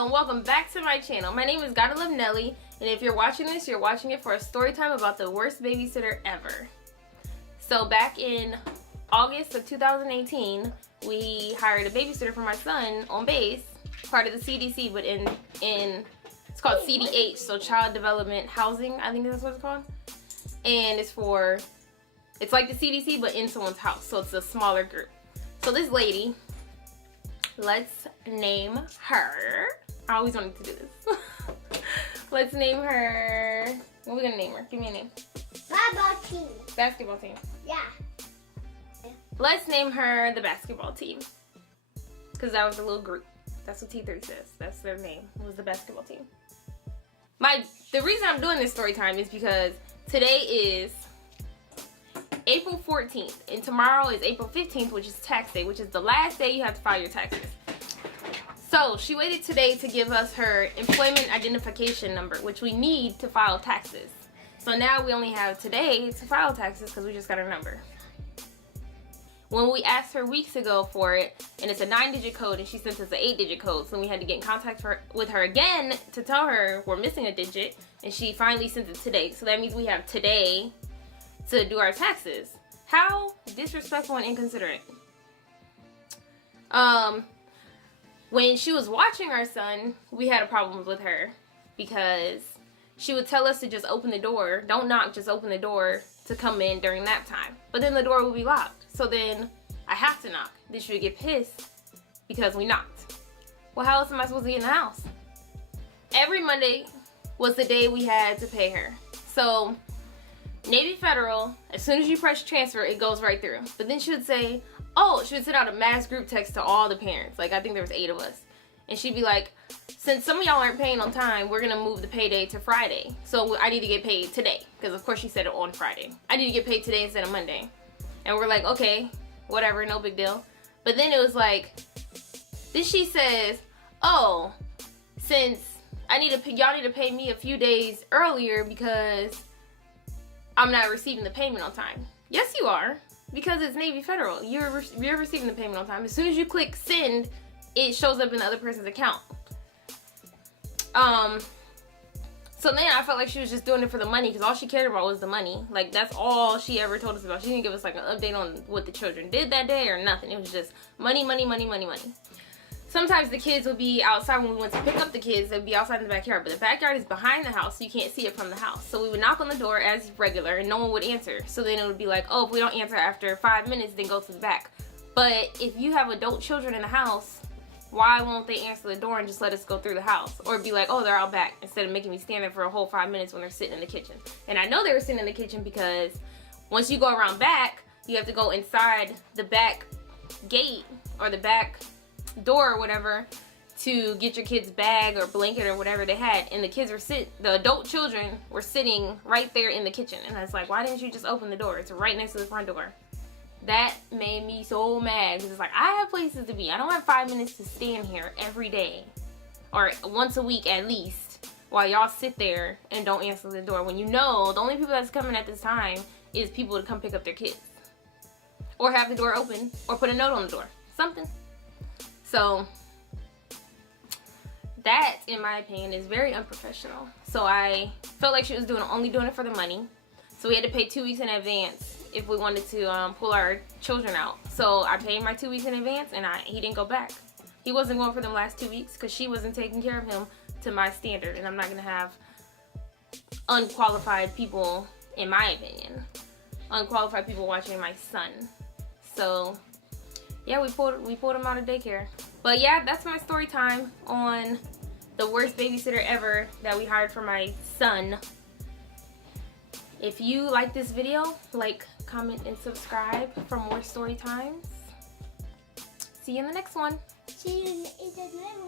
Hello and welcome back to my channel. My name is GottaLoveNelley, and if you're watching this, you're watching it for a story time about the worst babysitter ever. So back in August of 2018, we hired a babysitter for my son on base, part of the CDC, but in it's called CDH, so Child Development Housing, I think that's what it's called. And it's like the CDC but in someone's house, so it's a smaller group. So this lady, let's name her. I always wanted to do this. Let's name her. What are we gonna name her? Give me a name. Basketball team. Basketball team. Yeah. Let's name her the basketball team. Because that was a little group. That's what T3 says. That's their name. It was the basketball team. The reason I'm doing this story time is because today is April 14th and tomorrow is April 15th, which is tax day, which is the last day you have to file your taxes. So she waited today to give us her employment identification number, which we need to file taxes. So now we only have today to file taxes because we just got her number. When we asked her weeks ago for it, and it's a 9-digit code, and she sent us an 8-digit code, so we had to get in contact with her again to tell her we're missing a digit, and she finally sent it today. So that means we have today to do our taxes. How disrespectful and inconsiderate. When she was watching our son, we had a problem with her because she would tell us to just open the door. Don't knock, just open the door to come in during nap time. But then the door would be locked. So then I have to knock. Then she would get pissed because we knocked. Well, how else am I supposed to get in the house? Every Monday was the day we had to pay her. So Navy Federal, as soon as you press transfer, it goes right through. But then she would say, oh, she would send out a mass group text to all the parents. Like, I think there was 8 of us. And she'd be like, since some of y'all aren't paying on time, we're going to move the payday to Friday. So I need to get paid today. Because, of course, she said it on Friday. I need to get paid today instead of Monday. And we're like, okay, whatever, no big deal. But then it was like, then she says, oh, since y'all need to pay me a few days earlier because I'm not receiving the payment on time. Yes, you are. Because it's Navy Federal. You're receiving the payment on time. As soon as you click send, it shows up in the other person's account. So then I felt like she was just doing it for the money because all she cared about was the money. Like, that's all she ever told us about. She didn't give us like an update on what the children did that day or nothing. It was just money, money, money, money, money. Sometimes the kids would be outside when we went to pick up the kids. They'd be outside in the backyard. But the backyard is behind the house, so you can't see it from the house. So we would knock on the door as regular, and no one would answer. So then it would be like, oh, if we don't answer after 5 minutes, then go to the back. But if you have adult children in the house, why won't they answer the door and just let us go through the house? Or be like, oh, they're out back, instead of making me stand there for a whole 5 minutes when they're sitting in the kitchen. And I know they were sitting in the kitchen because once you go around back, you have to go inside the back gate or the back door or whatever to get your kid's bag or blanket or whatever they had, and the adult children were sitting right there in the kitchen. And I was like, why didn't you just open the door? It's right next to the front door. That made me so mad because it's like, I have places to be. I don't have 5 minutes to stand here every day or once a week at least while y'all sit there and don't answer the door when you know the only people that's coming at this time is people to come pick up their kids or have the door open or put a note on the door, something. So that, in my opinion, is very unprofessional. So I felt like she was only doing it for the money. So we had to pay 2 weeks in advance if we wanted to pull our children out. So I paid my 2 weeks in advance, and he didn't go back. He wasn't going for them last 2 weeks because she wasn't taking care of him to my standard. And I'm not going to have unqualified people, in my opinion, unqualified people watching my son. So yeah, we pulled him out of daycare. But yeah, that's my story time on the worst babysitter ever that we hired for my son. If you like this video, like, comment, and subscribe for more story times. See you in the next one. See you in the next